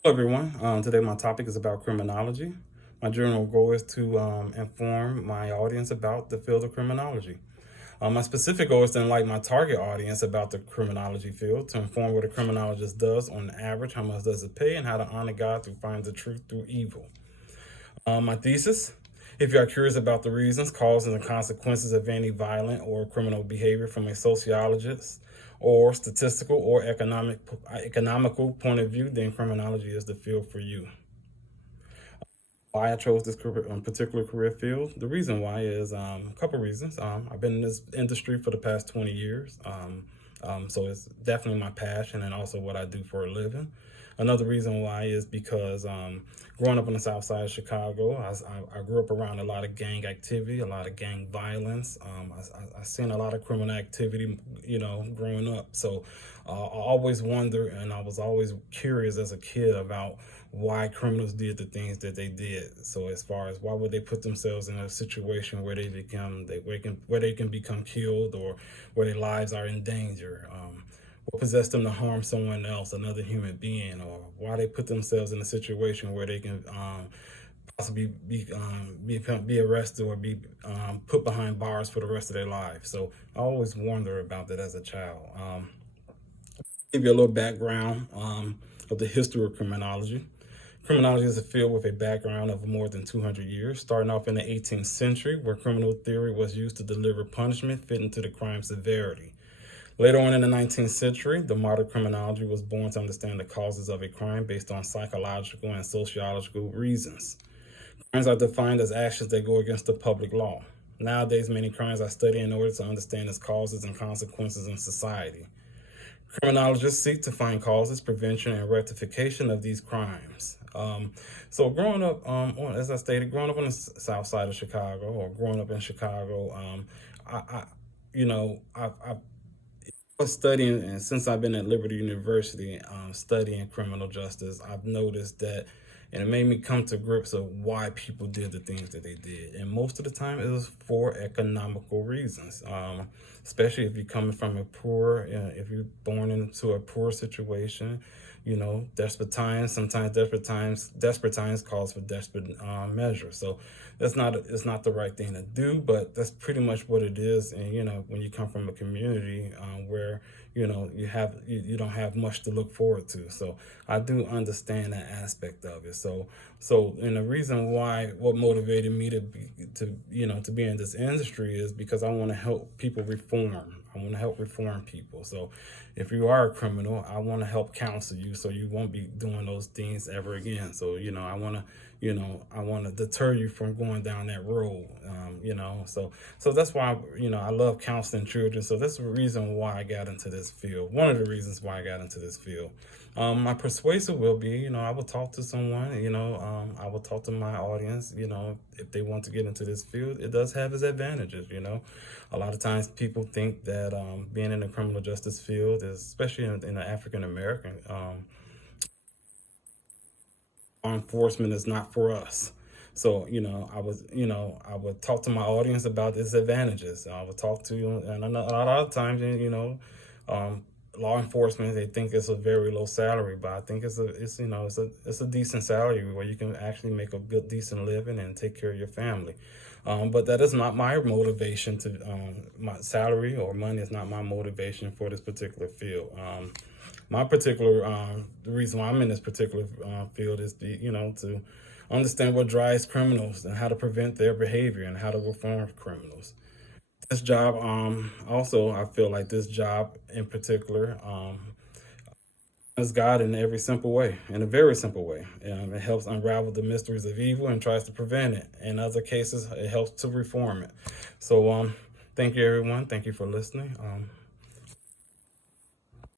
Hello, everyone. Today, my topic is about criminology. My general goal is to inform my audience about the field of criminology. My specific goal is to enlighten my target audience about the criminology field, to inform what a criminologist does on average, how much does it pay, and how to honor God through finding the truth through evil. My thesis: if you are curious about the reasons, causes, and consequences of any violent or criminal behavior from a sociologist or statistical or economical point of view, then criminology is the field for you. Why I chose this particular career field? The reason why is a couple reasons. I've been in this industry for the past 20 years, so it's definitely my passion and also what I do for a living. Another reason why is because growing up on the south side of Chicago, I grew up around a lot of gang activity, a lot of gang violence. I seen a lot of criminal activity, growing up. So I always wonder, and I was always curious as a kid about why criminals did the things that they did. So as far as why would they put themselves in a situation where where they can become killed, or where their lives are in danger. What possessed them to harm someone else, another human being, or why they put themselves in a situation where they can possibly be arrested or be put behind bars for the rest of their life. So I always wonder about that as a child. Give you a little background of the history of criminology. Criminology is a field with a background of more than 200 years, starting off in the 18th century, where criminal theory was used to deliver punishment fitting to the crime severity. Later on in the 19th century, the modern criminology was born to understand the causes of a crime based on psychological and sociological reasons. Crimes are defined as actions that go against the public law. Nowadays, many crimes are studied in order to understand its causes and consequences in society. Criminologists seek to find causes, prevention, and rectification of these crimes. So, growing up, as I stated, growing up on the south side of Chicago, or growing up in Chicago, I you know, I was studying, and since I've been at Liberty University, studying criminal justice, I've noticed that, and it made me come to grips of why people did the things that they did. And most of the time, it was for economical reasons. Especially if you're coming from if you're born into a poor situation, desperate times. Sometimes desperate times calls for desperate measures. So it's not the right thing to do, but that's pretty much what it is. And when you come from a community where you don't have much to look forward to. So I do understand that aspect of it. And the reason why, what motivated me to be in this industry is because I want to help people reform. I want to help reform people. So if you are a criminal, I want to help counsel you so you won't be doing those things ever again. So I want to deter you from going down that road. So that's why I love counseling children. So that's the reason why I got into this field. One of the reasons why I got into this field. My persuasive will be, I will talk to someone. I will talk to my audience. If they want to get into this field, it does have its advantages. A lot of times people think that being in the criminal justice field, especially in the African American law enforcement, is not for us. So, I would talk to my audience about its advantages. I would talk to you, and a lot of times, law enforcement, they think it's a very low salary, but I think it's a decent salary where you can actually make a good, decent living and take care of your family. But that is not my motivation my salary or money is not my motivation for this particular field. The reason why I'm in this particular field is to understand what drives criminals and how to prevent their behavior and how to reform criminals. This job, also, I feel like this job in particular, is God in every simple way, in a very simple way. It helps unravel the mysteries of evil and tries to prevent it. In other cases, it helps to reform it. So, thank you, everyone. Thank you for listening.